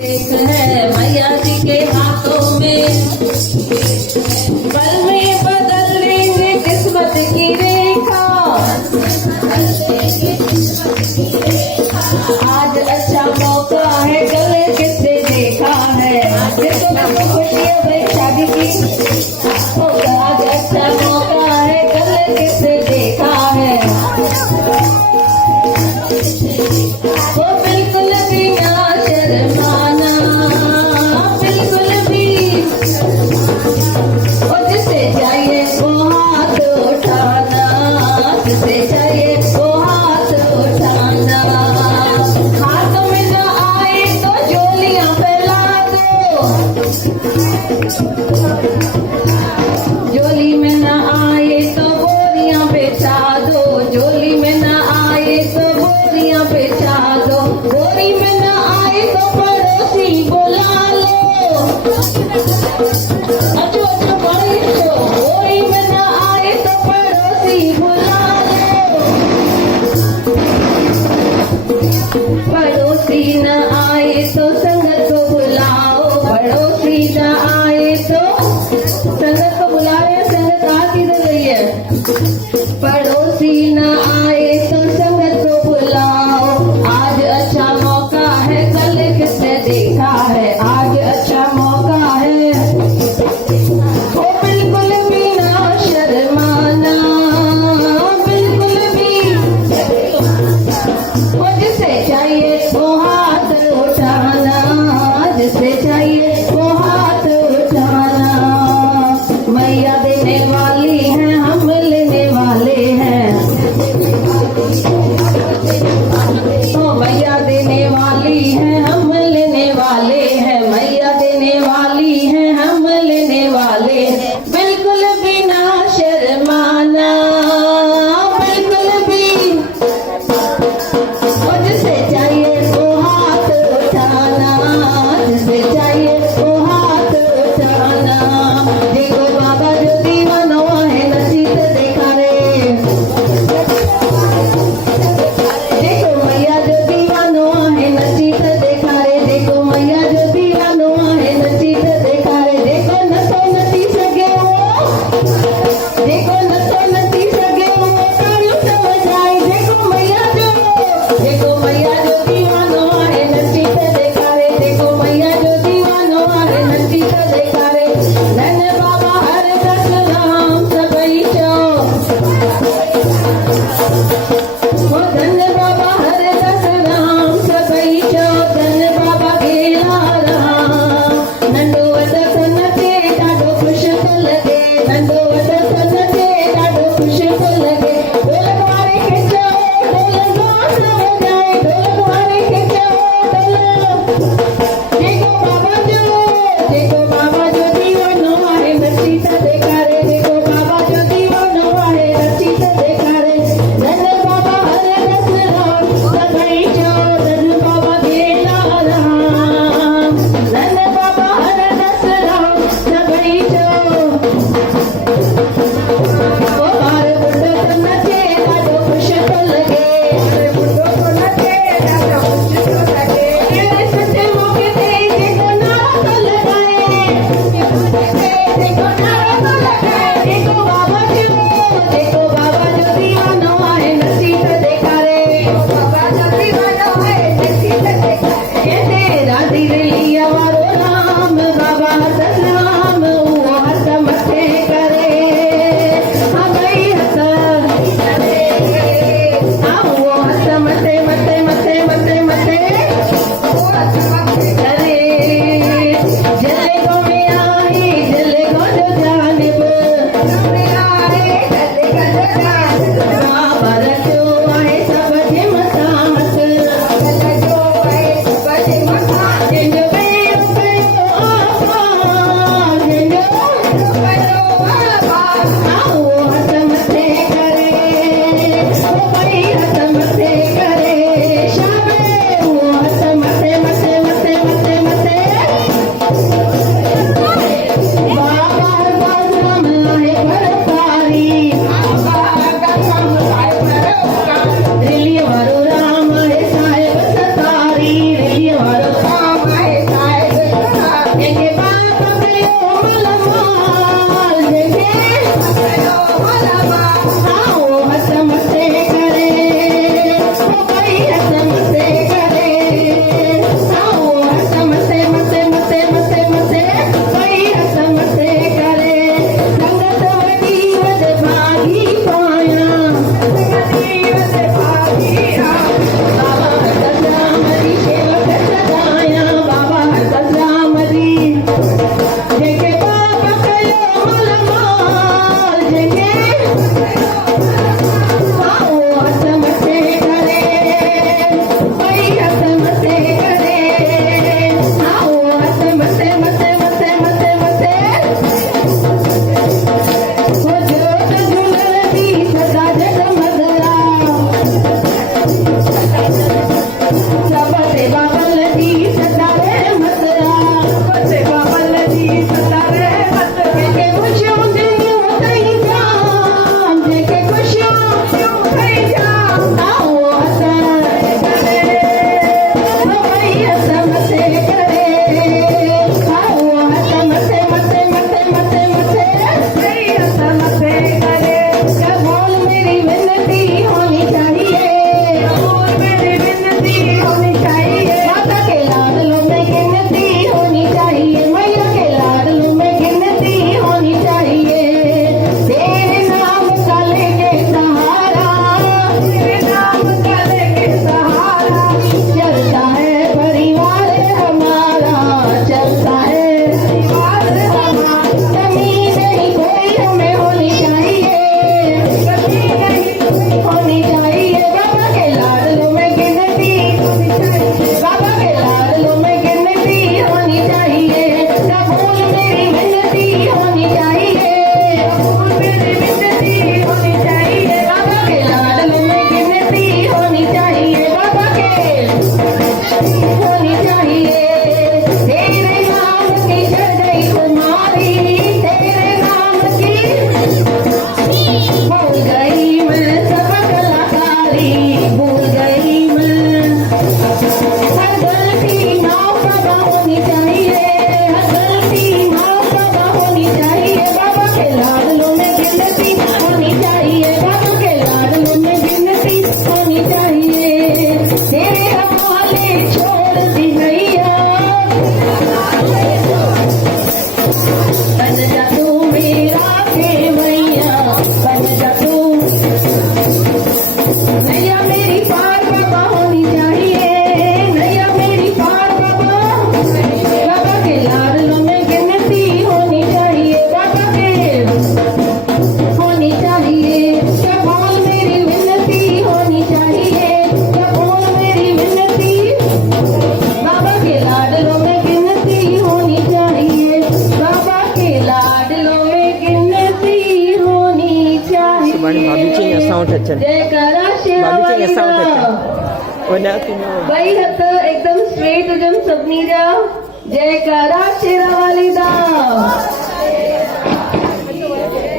एक है मैया जी के हाथों में, पल में बदल लेंगे किस्मत की रेखा। आज अच्छा मौका है, गले किससे देखा है, खुशी है शादी की। आज अच्छा मौका है, गले किससे देखा है। वो बिल्कुल भी ना शर्माना, बिल्कुल भी। और जिसे चाहिए वो हाथ उठाना, जिसे चाहिए वो हाथ उठाना। हाथ में ना आए तो झोलियां फैला दो, झोली में ना आए तो बोरियां बिछा दो, झोली में ना आए तो बोरियां बिछा दो। बोरी में ना आए तो पड़ोसी बुला लो, अच्छो अच्छो बड़ी तो। बोरी में ना आए तो पड़ोसी बुला लो, पड़ोसी न आए तो संगत को बुलाओ, पड़ोसी न आए तो ॿई हथ एकदम स्ट्रेट हुजनि सभिनी जा जयकारा शेरा वाली दा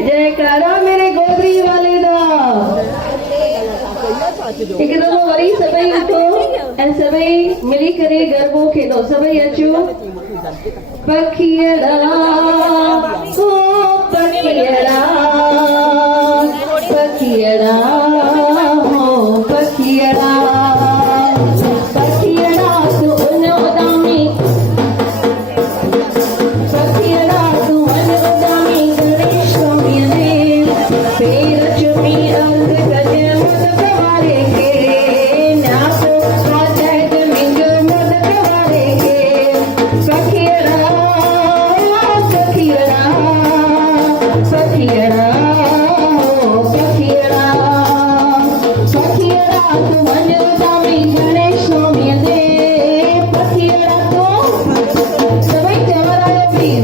जयकारा मेरे गोदरी वाले दा हिकु दफ़ो वरी सभई उथो ऐं सभई मिली करे गरबो खेॾो सभई अचो पखियड़ा ओ पखियड़ा पखियड़ा हो पखियड़ा पखियड़ा तू उन उदामी पखियड़ा तू उन उदामी गणेश स्वामी ने पेर चुमी अंग गज मदद वारे के न्यासो वाजद मिंजो मदद वारे के पखियड़ा पखियड़ा पखियड़ा हो पखियड़ा पखियड़ा तू मन उदामी गणेश स्वामी ने पखियड़ा तो सभई चवरायो पीर